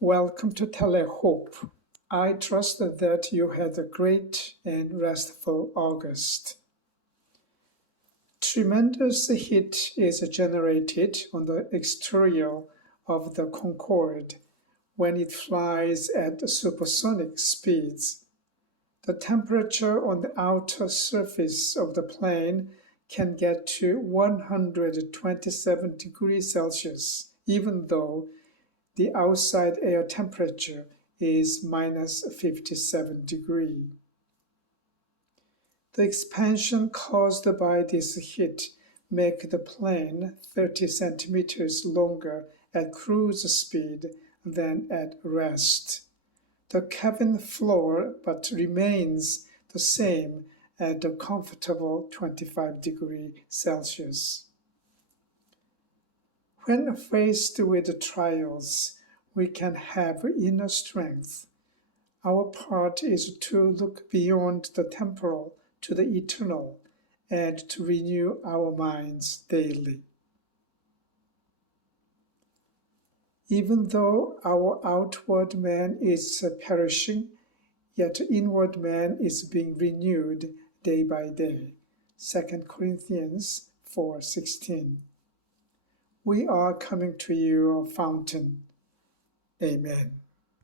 Welcome to TeleHope. I trust that you had a great and restful August. Tremendous heat is generated on the exterior of the Concorde when it flies at supersonic speeds. The temperature on the outer surface of the plane can get to 127 degrees Celsius, even though the outside air temperature is minus 57 degrees. The expansion caused by this heat make the plane 30 centimeters longer at cruise speed than at rest. The cabin floor but remains the same at a comfortable 25 degrees Celsius. When faced with trials, we can have inner strength. Our part is to look beyond the temporal to the eternal and to renew our minds daily. Even though our outward man is perishing, yet inward man is being renewed day by day. 2 Corinthians 4:16. We are coming to you, fountain. Amen.